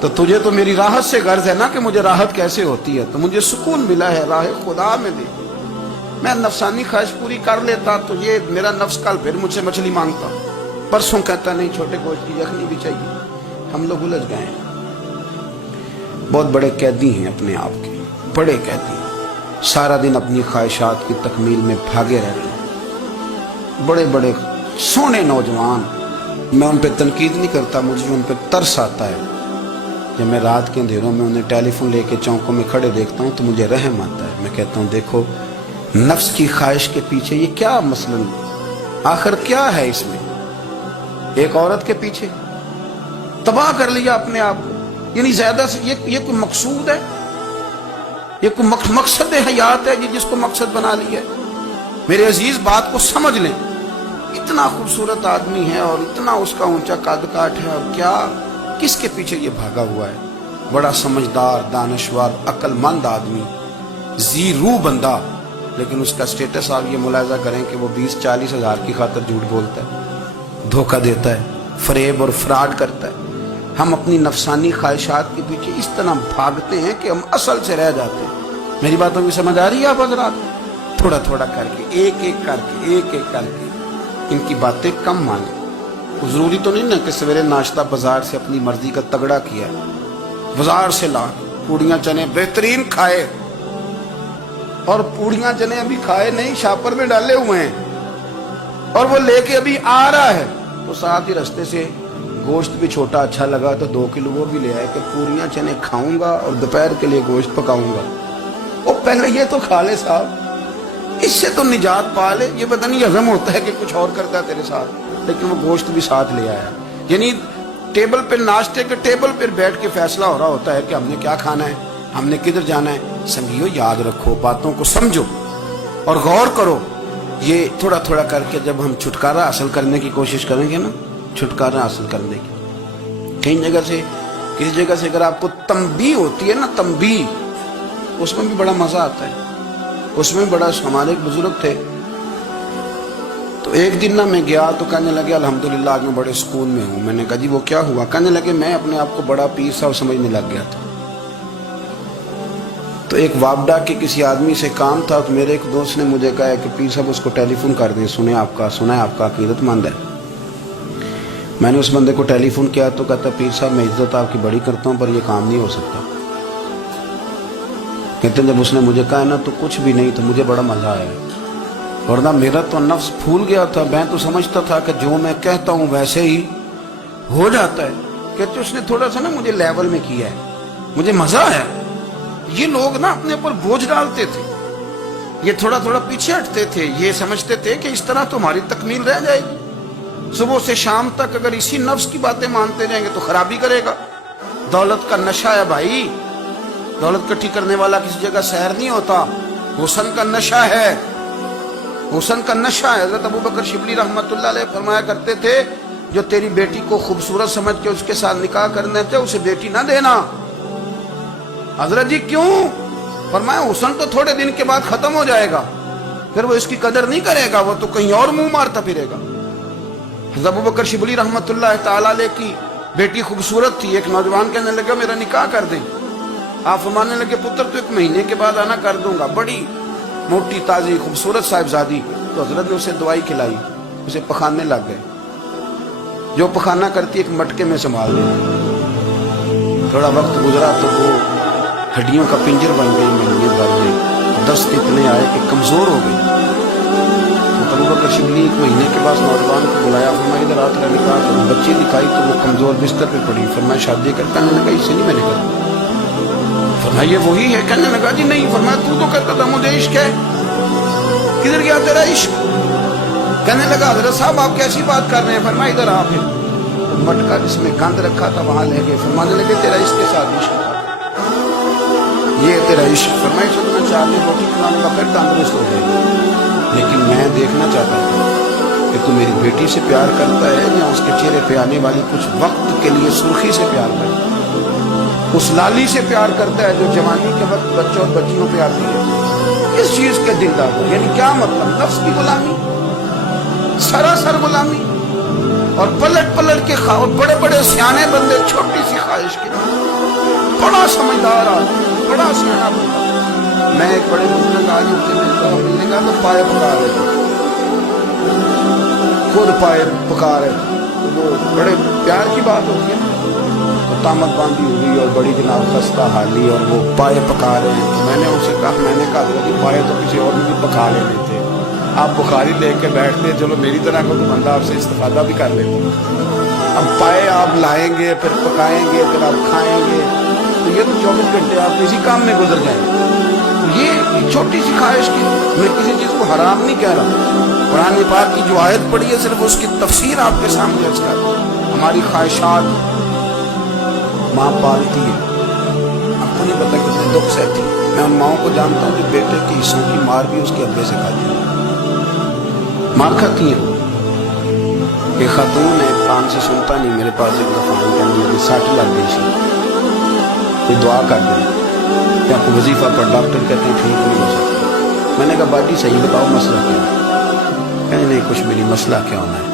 تو تجھے تو میری راحت سے غرض ہے نا کہ مجھے راحت کیسے ہوتی ہے، تو مجھے سکون ملا ہے راہ خدا میں دے، میں نفسانی خواہش پوری کر لیتا تو یہ میرا نفس کل پھر مجھ سے مچھلی مانگتا، پرسوں کہتا نہیں چھوٹے گوشت کی یخنی بھی چاہیے۔ ہم لوگ الجھ گئے ہیں، بہت بڑے قیدی ہیں اپنے آپ کے، بڑے قیدی ہیں، سارا دن اپنی خواہشات کی تکمیل میں بھاگے رہتے ہیں، بڑے بڑے سونے نوجوان۔ میں ان پہ تنقید نہیں کرتا، مجھے ان پہ ترس آتا ہے۔ جب میں رات کے اندھیروں میں انہیں ٹیلی فون لے کے چوکوں میں کھڑے دیکھتا ہوں تو مجھے رحم آتا ہے۔ میں کہتا ہوں دیکھو نفس کی خواہش کے پیچھے یہ کیا مثلاً آخر کیا ہے اس میں؟ ایک عورت کے پیچھے تباہ کر لیا اپنے آپ کو، یعنی زیادہ سے یہ کوئی مقصود ہے؟ یہ کوئی مقصد حیات ہے جس کو مقصد بنا لیا ہے؟ میرے عزیز بات کو سمجھ لیں، اتنا خوبصورت آدمی ہے اور اتنا اس کا اونچا قد کاٹ ہے، اور کیا کس کے پیچھے یہ بھاگا ہوا ہے؟ بڑا سمجھدار، دانشور، عقل مند آدمی، ذی روح بندہ، لیکن اس کا سٹیٹس آپ یہ ملاحظہ کریں کہ وہ 20-40 ہزار کی خاطر جھوٹ بولتا ہے، دھوکہ دیتا ہے، فریب اور فراڈ کرتا ہے۔ ہم اپنی نفسانی خواہشات کے پیچھے اس طرح بھاگتے ہیں کہ ہم اصل سے رہ جاتے ہیں۔ میری باتوں کی سمجھ آ رہی ہے آپ حضرات؟ تھوڑا تھوڑا کر کے، ایک ایک کر کے ان کی باتیں کم مانیں۔ ضروری تو نہیں نا کہ سویرے ناشتہ بازار سے اپنی مرضی کا تگڑا کیا ہے، بازار سے لا پوڑیاں چنے بہترین کھائے، اور پوڑیاں چنے ابھی کھائے نہیں، شاپر میں ڈالے ہوئے ہیں، اور وہ لے کے ابھی آ رہا ہے، تو ساتھ ہی رستے سے گوشت بھی چھوٹا اچھا لگا تو 2 کلو وہ بھی لے آئے کہ پوڑیاں چنے کھاؤں گا اور دوپہر کے لیے گوشت پکاؤں گا۔ وہ پہلے یہ تو کھا لے صاحب، اس سے تو نجات پا لے۔ یہ پتہ نہیں ہضم ہوتا ہے کہ کچھ اور کرتا ہے تیرے ساتھ، لیکن وہ گوشت بھی ساتھ لے آیا۔ یعنی ٹیبل پہ، ناشتے کے ٹیبل پر بیٹھ کے فیصلہ ہو رہا ہوتا ہے کہ ہم نے کیا کھانا ہے، ہم نے کدھر جانا ہے۔ سنگیو یاد رکھو، باتوں کو سمجھو اور غور کرو۔ یہ تھوڑا تھوڑا کر کے جب ہم چھٹکارا حاصل کرنے کی کوشش کریں گے نا، چھٹکارا حاصل کرنے کی، کہیں جگہ سے، کسی جگہ سے اگر آپ کو تنبیہ ہوتی ہے نا، تنبیہ، اس میں بھی بڑا مزہ آتا ہے، اس میں بڑا۔ ہمارے ایک بزرگ تھے، تو ایک دن نہ میں گیا تو کہنے لگے الحمدللہ آج میں بڑے سکون میں ہوں۔ میں نے کہا جی وہ کیا ہوا؟ کہنے لگے میں اپنے آپ کو بڑا پیر صاحب سمجھنے لگ گیا تھا، تو ایک وابڈا کے کسی آدمی سے کام تھا، تو میرے ایک دوست نے مجھے کہا کہ پیر صاحب اس کو ٹیلی فون کر دیں، سنا ہے آپ کا عقیدت مند ہے۔ میں نے اس بندے کو ٹیلی فون کیا تو کہتا پیر صاحب میں عزت آپ کی بڑی کرتا ہوں پر یہ کام نہیں ہو سکتا۔ کہتے ہیں جب اس نے مجھے کہا نا تو کچھ بھی نہیں، تو مجھے بڑا مزہ آیا، ورنہ میرا تو نفس پھول گیا تھا۔ میں تو سمجھتا تھا کہ جو میں کہتا ہوں ویسے ہی ہو جاتا ہے۔ کہتے اس نے تھوڑا سا نا مجھے لیول میں کیا ہے، مجھے مزہ آیا۔ یہ لوگ نا اپنے اوپر بوجھ ڈالتے تھے، یہ تھوڑا تھوڑا پیچھے ہٹتے تھے، یہ سمجھتے تھے کہ اس طرح تو ہماری تکمیل رہ جائے گی۔ صبح سے شام تک اگر اسی نفس کی باتیں مانتے رہیں گے تو خرابی کرے گا۔ دولت کا نشہ ہے بھائی، دولت کٹھی کرنے والا کسی جگہ سیر نہیں ہوتا، حسن کا نشہ ہے، حسن کا نشہ ہے۔ حضرت ابوبکر شبلی رحمۃ اللہ علیہ فرمایا کرتے تھے جو تیری بیٹی کو خوبصورت سمجھ کے اس کے ساتھ نکاح کرنا چاہے اسے بیٹی نہ دینا۔ حضرت جی کیوں؟ فرمایا حسن تو تھوڑے دن کے بعد ختم ہو جائے گا، پھر وہ اس کی قدر نہیں کرے گا، وہ تو کہیں اور منہ مارتا پھرے گا۔ حضرت ابوبکر شبلی رحمۃ اللہ تعالی علیہ کی بیٹی خوبصورت تھی، ایک نوجوان کہنے لگا میرا نکاح کر دیں۔ آپ فرمانے لگے پتر تو 1 مہینے کے بعد آنا کر دوں گا، بڑی موٹی تازی خوبصورت صاحبزادی۔ تو حضرت نے اسے دوائی کھلائی، اسے پخانے لگ گئے، جو پخانہ کرتی ایک مٹکے میں سنبھال دیا۔ تھوڑا وقت گزرا تو وہ ہڈیوں کا پنجر بن گئی، مہینے بھر میں دست اتنے آئے کہ کمزور ہو گئی۔ ابوبکر شبلی 1 مہینے کے بعد نوجوان کو بلایا، فرمایا ادھر رات کا نکاح تو بچی دکھائی تو وہ کمزور بستر پہ پڑی۔ فرمایا شادی کر؟ کہنے لگا اس سے نہیں میں نے کہا۔ فرمایا یہ وہی ہے؟ کہنے لگا جی نہیں۔ فرمایا تو کہتا تھا مجھے عشق ہے، کدھر گیا تیرا عشق؟ کہنے لگا حضرت صاحب آپ کیسی بات کر رہے ہیں؟ فرمایا ادھر آ۔ پھر مٹکا جس میں گند رکھا تھا وہاں لے گئے، فرمانے لگے تیرا اس کے ساتھ عشق تھا، یہ تیرا عشق۔ فرمایا چلو میں 4 دن روٹی کھلاؤں گا پھر تندرست ہو جائے گی، لیکن میں دیکھنا چاہتا تھا کہ تو میری بیٹی سے پیار کرتا ہے یا اس کے چہرے پہ آنے والی کچھ وقت کے لیے سرخی سے پیار کرتا ہے، اس لالی سے پیار کرتا ہے جو جوانی کے وقت بچوں اور بچیوں پہ آتی ہے۔ اس چیز کے دلدار، یعنی کیا مطلب؟ نفس کی غلامی، سراسر غلامی۔ اور پلٹ پلٹ کے اور بڑے بڑے سیانے بندے چھوٹی سی خواہش کی، بڑا سمجھدار آدمی، بڑا سیانا بندہ۔ میں ایک بڑے بزرگ آدمی سے ملنے کا تو پائے پکا رہے تھے، خود پائے پکا رہے تھے، وہ بڑے پیار کی بات ہوتی ہے، تامت باندھی ہوئی اور بڑی جناب خستہ حالی اور وہ پائے پکا رہے ہیں۔ تو میں نے ان سے کہا کہ پائے تو کسی اور بھی پکا لینے تھے، آپ بخاری لے کے بیٹھتے، چلو میری طرح کو تو بندہ آپ سے استفادہ بھی کر لیتا۔ اب پائے آپ لائیں گے، پھر پکائیں گے، پھر آپ کھائیں گے، تو یہ تو 24 گھنٹے آپ کسی کام میں گزر جائیں گے۔ یہ چھوٹی سی خواہش کی، میں کسی چیز کو حرام نہیں کہہ رہا، قرآن پاک کی جو آیت پڑھی ہے صرف اس کی تفسیر آپ کے سامنے عرض کر رہا ہوں۔ ہماری خواہشات ماں پالتی ہے، آپ کو نہیں پتا کتنے دکھ سہتی۔ میں ان ماؤں کو جانتا ہوں جو بیٹے کے حصوں کی مار بھی اس کے ابے سے کھاتی ہیں، مار کھاتی ہیں۔ ایک خاتون ہے، کان سے سنتا نہیں، میرے پاس ایک دفعہ کہنے لگی 60 لگ گئی سی، کوئی دعا کر دیں یا آپ کو وظیفہ پر، ڈاکٹر کہتے ہیں ٹھیک نہیں ہو سکتا۔ میں نے کہا باجی صحیح بتاؤ مسئلہ کیا ہے؟ کہنے نہیں کچھ بھی نہیں، مسئلہ کیا ہونا ہے،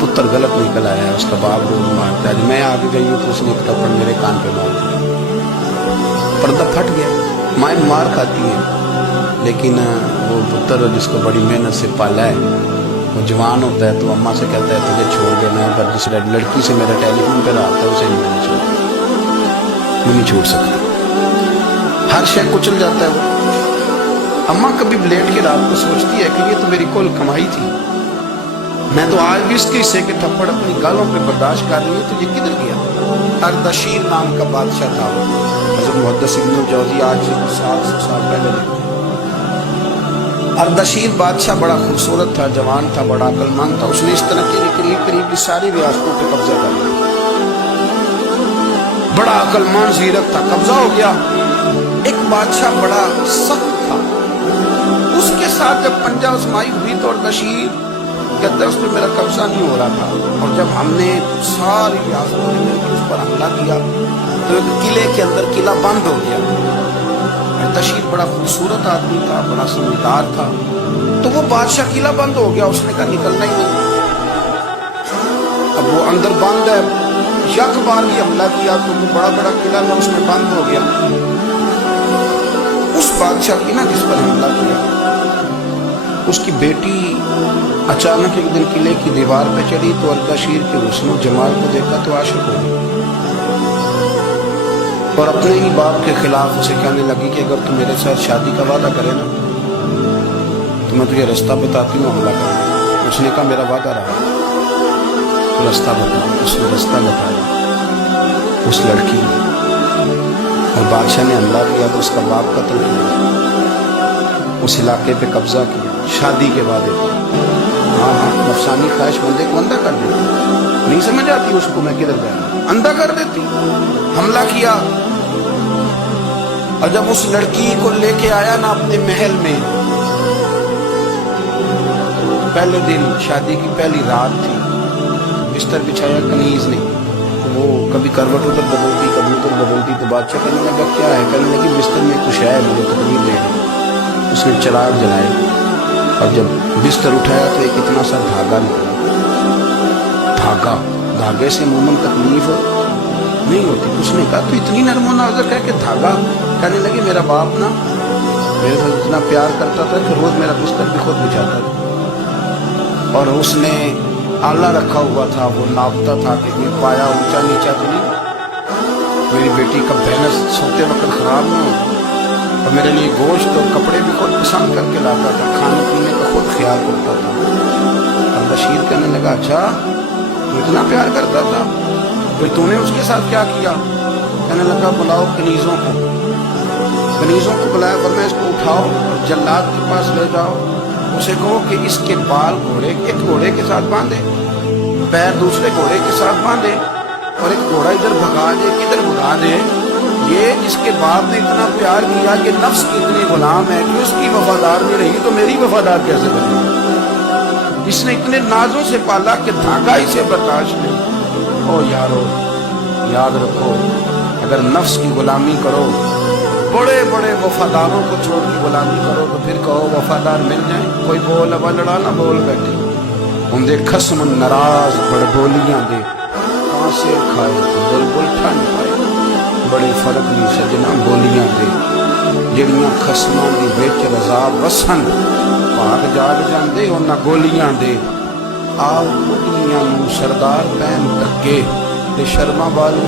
پتر غلط نکل آیا ہے، اس کا باپ روز مارتا ہے، میں آگے گئی ہوں تو اس نے ایک تھپڑ میرے کان پہ مار دیا، پردہ پھٹ گیا۔ مائیں مار کھاتی ہے، لیکن وہ پتر جس کو بڑی محنت سے پالا ہے، وہ جوان ہوتا ہے تو اماں سے کہتا ہے تجھے چھوڑ دینا ہے، پر جس لڑکی سے میرا ٹیلی فون پہ رہا تھا اسے نہیں میں نے چھوڑ، وہ نہیں چھوڑ سکتا، ہر شے کچل جاتا ہے وہ۔ اماں کبھی بلیٹ کے رات کو سوچتی ہے کہ یہ تو میری کل کمائی تھی، میں تو آج بھی اس کے حصے کے تھپڑ اپنی گالوں پہ برداشت کر رہی ہوں، تو یہ کدھر گیا؟ اردشیر نام کا بادشاہ تھا، حضرت محدث ابن الجوزی آج 700 سال پہلے لکھتے ہیں۔ اردشیر بادشاہ بڑا خوبصورت تھا، جوان تھا، بڑا عقل مند تھا، اس نے اس طرح کی قریب قریب کی ساری ریاستوں پہ قبضہ کر لیا، بڑا عقل مند زیرک تھا، قبضہ ہو گیا۔ ایک بادشاہ بڑا سخت تھا، اس کے ساتھ جب پنجہ ازمائی ہوئی تو اردشیر کہتا ہے اس پہ میرا قبضہ نہیں ہو رہا تھا، اور جب ہم نے ساری ریاستوں نے اس پر حملہ کیا تو ایک قلعے کے اندر قلعہ بند ہو گیا۔ اردشیر بڑا خوبصورت آدمی تھا، بڑا سمجھدار تھا، تو وہ بادشاہ قلعہ بند ہو گیا، اس نے کہا نکلنا ہی نہیں، اب وہ اندر بند ہے، یک بار بھی حملہ کیا تو وہ بڑا بڑا قلعہ میں اس میں بند ہو گیا۔ اس بادشاہ کی نا جس پر حملہ کیا، اس کی بیٹی اچانک ایک دن قلعے کی دیوار پہ چڑھی تو اردشیر کے حسن و جمال کو دیکھا تو عاشق ہو گئی، اور اپنے ہی باپ کے خلاف اسے کہنے لگی کہ اگر تم میرے ساتھ شادی کا وعدہ کرے نا تو میں تجھے رستہ بتاتی ہوں، حملہ کروں۔ اس نے کہا میرا وعدہ رہا، تو رستہ بتا۔ اس نے رستہ بتایا اس لڑکی نے، اور بادشاہ نے حملہ کیا تو اس کا باپ قتل کیا، اس علاقے پہ قبضہ کیا، شادی کے وعدے پہ۔ ہاں نفسانی خواہش بندے کو اندھا کر دیتی، نہیں سمجھ آتی اس کو میں کدھر گیا، اندھا کر دیتی۔ حملہ کیا، اور جب اس لڑکی کو لے کے آیا نا اپنے محل میں، پہلے دن شادی کی پہلی رات تھی، بستر بچھایا کنیز نے، وہ کبھی کروٹ ادھر بدلتی کبھی ادھر بدلتی، تو بادشاہ کہنے لگا کیا ہے؟ کہنے لگی بستر میں کچھ ہے، مجھے تکلیف دے رہی۔ اس نے چراغ جلائے اور جب بستر اٹھایا تو ایک اتنا سا دھاگا نکلا، دھاگے سے عموماً تکلیف نہیں ہوتی۔ اس نے کہا تو اتنی نرم و نازک ہے کہ دھاگا؟ کہنے لگی میرا باپ نا میرے ساتھ اتنا پیار کرتا تھا کہ روز میرا بستر بھی خود بچھاتا تھا، اور اس نے آلہ رکھا ہوا تھا، وہ ناپتا تھا کہ یہ پایا اونچا نیچا تو نہیں، میری بیٹی کا بینس سوتے وقت خراب نہ ہو، اور میرے لیے گوشت اور کپڑے بھی خود پسند کر کے لاتا تھا، کھانے پینے کا خود خیال کرتا تھا۔ اردشیر کہنے لگا اچھا اتنا پیار کرتا تھا، پھر تو نے اس کے ساتھ کیا کیا؟ کہنے لگا بلاؤ کنیزوں کو بلایا، ورنہ اس کو اٹھاؤ اور جلاد کے پاس لے جاؤ، اسے کہو کہ اس کے بال ایک گھوڑے کے ساتھ باندھے، پیر دوسرے گھوڑے کے ساتھ باندھے، اور ایک گھوڑا ادھر بھگا دے کدھر بھگا دے، یہ جس کے باپ نے اتنا پیار کیا، یہ نفس کی اتنی غلام ہے کہ اس کی وفادار نہیں رہی تو میری وفادار کیسے بنے؟ اس نے اتنے نازوں سے پالا کہ دھاگا اسے برداشت نہیں۔ او یارو یاد رکھو، اگر نفس کی غلامی کرو، بڑے بڑے وفاداروں کو چھوڑ کے غلامی کرو تو پھر کہو وفادار مل جائیں، کوئی بول ابا لڑا نہ بول بیٹھے، ਹੁੰਦੇ ਖਸਮ ਨਾਰਾਜ਼ ਬੜਬੋਲੀਆਂ ਦੇ, ਕਾਂਸੇ ਖਾਏ ਤੇ ਬੁਲਬੁਲ ਠੰਡ ਪਾਏ। ਬੜੇ ਫਰਕ ਨਹੀਂ ਸੱਜਣਾ ਬੋਲੀਆਂ ਦੇ, ਜਿਹੜੀਆਂ ਖਸਮਾਂ ਦੀ ਵਿੱਚ ਰਜ਼ਾ ਵਸਣ, ਭਾਗ ਜਾਗ ਜਾਂਦੇ ਉਹਨਾਂ ਗੋਲੀਆਂ ਦੇ। ਆਓ ਕੁੜੀਆਂ ਨੂੰ ਸਰਦਾਰ ਪੈਣ ਧੱਕੇ ਤੇ ਸ਼ਰਮਾਂ ਵਾਲੀ